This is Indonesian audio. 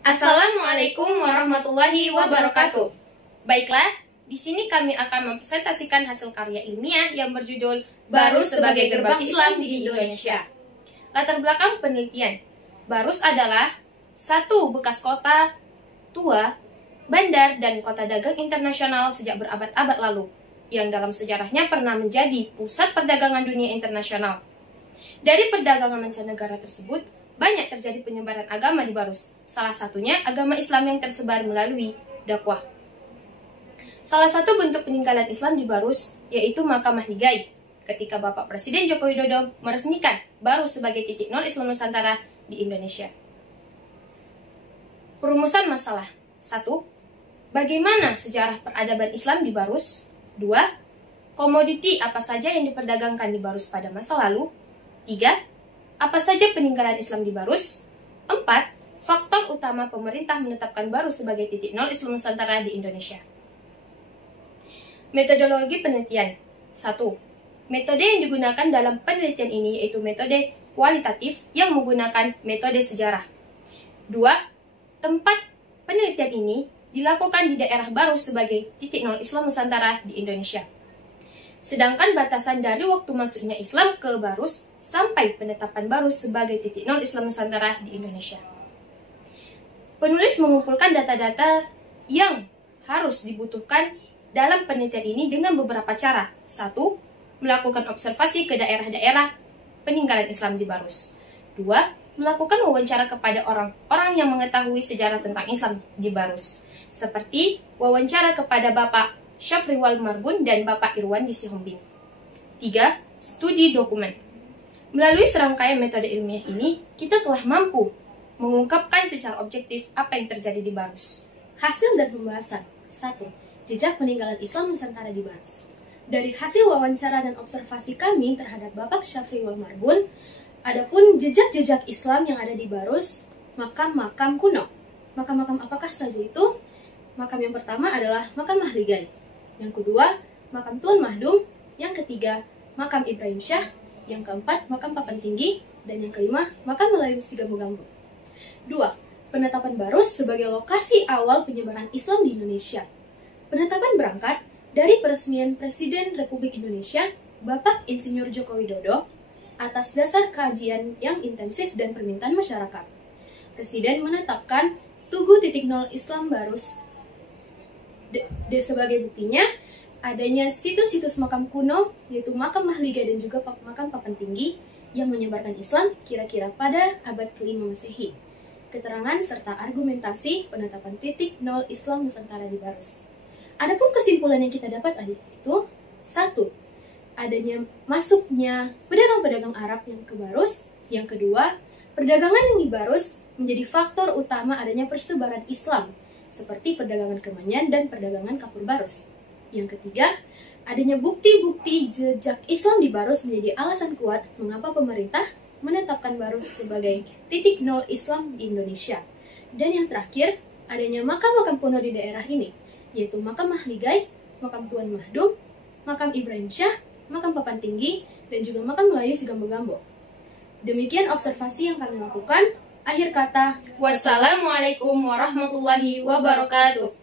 Assalamualaikum warahmatullahi wabarakatuh. Baiklah, di sini kami akan mempresentasikan hasil karya ilmiah yang berjudul Barus sebagai Gerbang Islam di Indonesia. Latar belakang penelitian. Barus adalah satu bekas kota tua, bandar, dan kota dagang internasional sejak berabad-abad lalu, yang dalam sejarahnya pernah menjadi pusat perdagangan dunia internasional. Dari perdagangan mancanegara tersebut, banyak terjadi penyebaran agama di Barus. Salah satunya agama Islam yang tersebar melalui dakwah. Salah satu bentuk peninggalan Islam di Barus yaitu Makam Mahligai, ketika Bapak Presiden Joko Widodo meresmikan Barus sebagai titik nol Islam Nusantara di Indonesia. Perumusan masalah. 1. Bagaimana sejarah peradaban Islam di Barus? 2. Komoditi apa saja yang diperdagangkan di Barus pada masa lalu? 3. Apa saja peninggalan Islam di Barus? 4. Faktor utama pemerintah menetapkan Barus sebagai titik nol Islam Nusantara di Indonesia. Metodologi penelitian. 1. Metode yang digunakan dalam penelitian ini yaitu metode kualitatif yang menggunakan metode sejarah. 2. Tempat penelitian ini dilakukan di daerah Barus sebagai titik nol Islam Nusantara di Indonesia. Sedangkan batasan dari waktu masuknya Islam ke Barus sampai penetapan Barus sebagai titik nol Islam Nusantara di Indonesia. Penulis mengumpulkan data-data yang harus dibutuhkan dalam penelitian ini dengan beberapa cara. 1. Melakukan observasi ke daerah-daerah peninggalan Islam di Barus. 2. Melakukan wawancara kepada orang-orang yang mengetahui sejarah tentang Islam di Barus, seperti wawancara kepada Bapak Syafriwal Marbun dan Bapak Irwan di Sihombing. 3. Studi dokumen. Melalui serangkaian metode ilmiah ini, kita telah mampu mengungkapkan secara objektif apa yang terjadi di Barus. Hasil dan pembahasan. 1. Jejak peninggalan Islam Nusantara di Barus. Dari hasil wawancara dan observasi kami terhadap Bapak Syafriwal Marbun, adapun jejak-jejak Islam yang ada di Barus, makam-makam kuno. Makam-makam apakah saja itu? Makam yang pertama adalah Makam Mahligai. Yang kedua, Makam Tuan Mahdum. Yang ketiga, Makam Ibrahim Syah. Yang keempat, Makam Papan Tinggi. Dan yang kelima, Makam Melayu Sigambu-Gambu. 2. Penetapan Barus sebagai lokasi awal penyebaran Islam di Indonesia. Penetapan berangkat dari peresmian Presiden Republik Indonesia, Bapak Insinyur Joko Widodo, atas dasar kajian yang intensif dan permintaan masyarakat. Presiden menetapkan Tugu titik nol Islam Barus. Sebagai buktinya, adanya situs-situs makam kuno, yaitu Makam Mahligai dan juga Makam Papan Tinggi, yang menyebarkan Islam kira-kira pada abad ke-5 Masehi. Keterangan serta argumentasi penetapan titik nol Islam Nusantara di Barus. Adapun kesimpulan yang kita dapat itu 1. Adanya masuknya pedagang-pedagang Arab yang ke Barus. Yang kedua, perdagangan di Barus menjadi faktor utama adanya persebaran Islam, seperti perdagangan kemenyan dan perdagangan kapur Barus. Yang ketiga, adanya bukti-bukti jejak Islam di Barus menjadi alasan kuat mengapa pemerintah menetapkan Barus sebagai titik nol Islam di Indonesia. Dan yang terakhir, adanya makam-makam kuno di daerah ini, yaitu Makam Mahligai, Makam Tuan Mahdum, Makam Ibrahim Syah, Makam Papan Tinggi, dan juga Makam Melayu Sigambu-Gambu. Demikian observasi yang kami lakukan. Akhir kata, Wassalamualaikum warahmatullahi wabarakatuh.